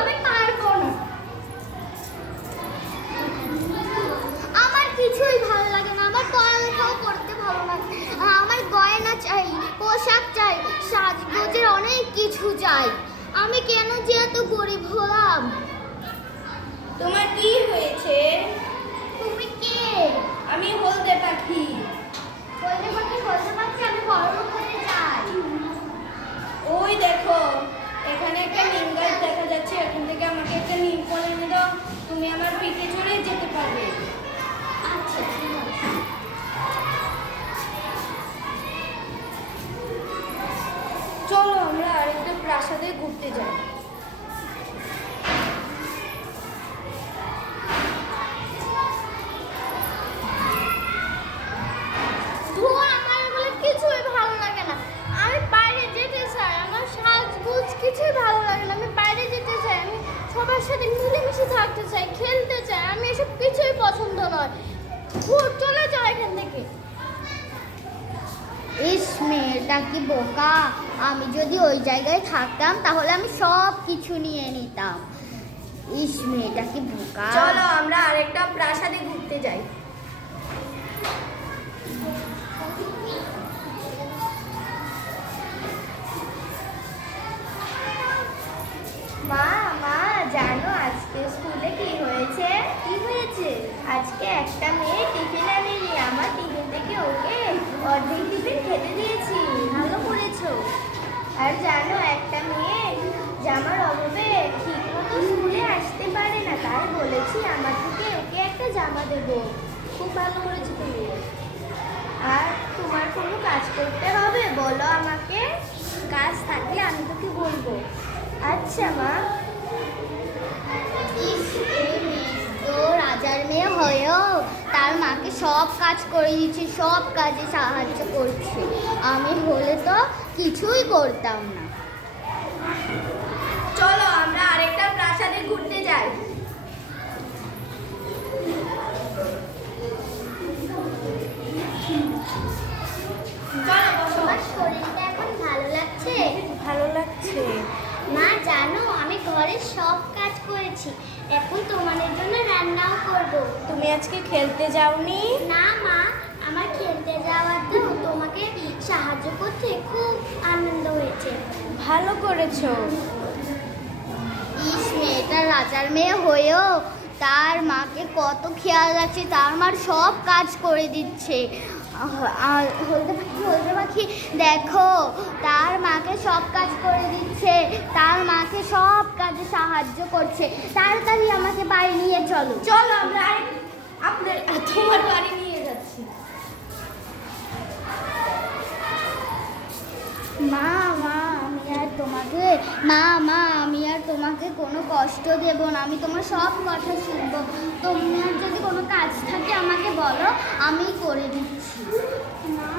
আমি পারবো না। আমার কিছুই ভালো লাগে না, আমার পড়ালেখাও করতে ভালো লাগে। আমার গয়না চাই, পোশাক চাই, সাজগোজের অনেক কিছু চাই। আমি কেন যে এত গরিব হলাম? তোমার কি হয়েছে? তুমি কে? আমি হলদে পাখি। হলদে পাখি আমি বড়লোক হতে চাই। ওই দেখো, এখানে একটা নিম গাছ দেখা যাচ্ছে, এখান থেকে আমাকে একটা নিম ফল এনে দাও, তুমি আমার পিঠে চড়ে যেতে পারবে। আচ্ছা ঠিক আছে। চলো আমরা আরেকটা প্রাসাদে ঘুরতে যাই। আমার এগুলো কিছুই ভালো লাগে না। আমি বাইরে যেতে চাই, আমার সাজগোজ কিছুই ভালো লাগে না। আমি বাইরে যেতে চাই, আমি সবার সাথে মিলেমিশে থাকতে চাই, খেলতে চাই। আমি এসব কিছুই পছন্দ নয়। চলে যাও এখান থেকে। ইস, মেয়েটা কি বোকা! আমি যদি ওই জায়গায় থাকতাম তাহলে আমি সব কিছু নিয়ে নিতাম। ইস, মেয়েটা কি বোকা! চলো আমরা আরেকটা প্রাসাদে ঘুরতে যাই। মা মা, জানো আজকে স্কুলে কি হয়েছে? কি হয়েছে? আজকে একটা মেয়ে টিফিন আনেনি, আমার টিফিন থেকে ওকে অর্ধেক টিফিন খেতে দিয়েছি। ভালো করেছো। আর জানো, একটা মেয়ে জামার অভাবে ঠিক মতো স্কুলে আসতে পারে না, তাই বলেছি আমার থেকে ওকে একটা জামা দেবো। খুব ভালো করেছো তুমি। আর তোমার কোনো কাজ করতে হবে, বলো আমাকে। কাজ থাকলে আমি তোকে বলবো। আচ্ছা মা। ইস, এই মেয়ে তো রাজার মেয়ে হয়েও তার মাকে সব কাজ করে দিচ্ছে, সব কাজে সাহায্য করছে। আমি হলে তো কিছুই করতাম না। চলো আমরা আরেকটা প্রাসাদে ঘুরতে যাই। চলো বসো। তোমার শরীরটা এখন ভালো লাগছে? ভালো লাগছে। মা জানো, আমি ঘরের সব কাজ করেছি। এখন তোমাদের জন্য রান্নাও করব। তুমি আজকে খেলতে যাওনি? না মা, আমার খেলতে যাওয়াতেও তোমাকে সাহায্য করতে খুব আনন্দ হয়েছে। ভালো করেছো। ইস, মেয়েটা রাজার মেয়ে হয়েও তার মাকে কত খেয়াল রাখছে, তার মার সব কাজ করে দিচ্ছে। আর হলদে পাখি দেখো, তার মাকে সব কাজ করে দিচ্ছে, তার মাকে সব কাজে সাহায্য করছে। তাড়াতাড়ি আমাকে বাড়ি নিয়ে চলো। চলো আমরা তোমার বাড়ি নিয়ে যাচ্ছি। মা মা আমি আর তোমাকে আমি আর তোমাকে কোনো কষ্ট দেব না। আমি তোমার সব কথা শুনবো। তোমার যদি কোনো কাজ থাকে আমাকে বলো, আমি করে দিচ্ছি। মা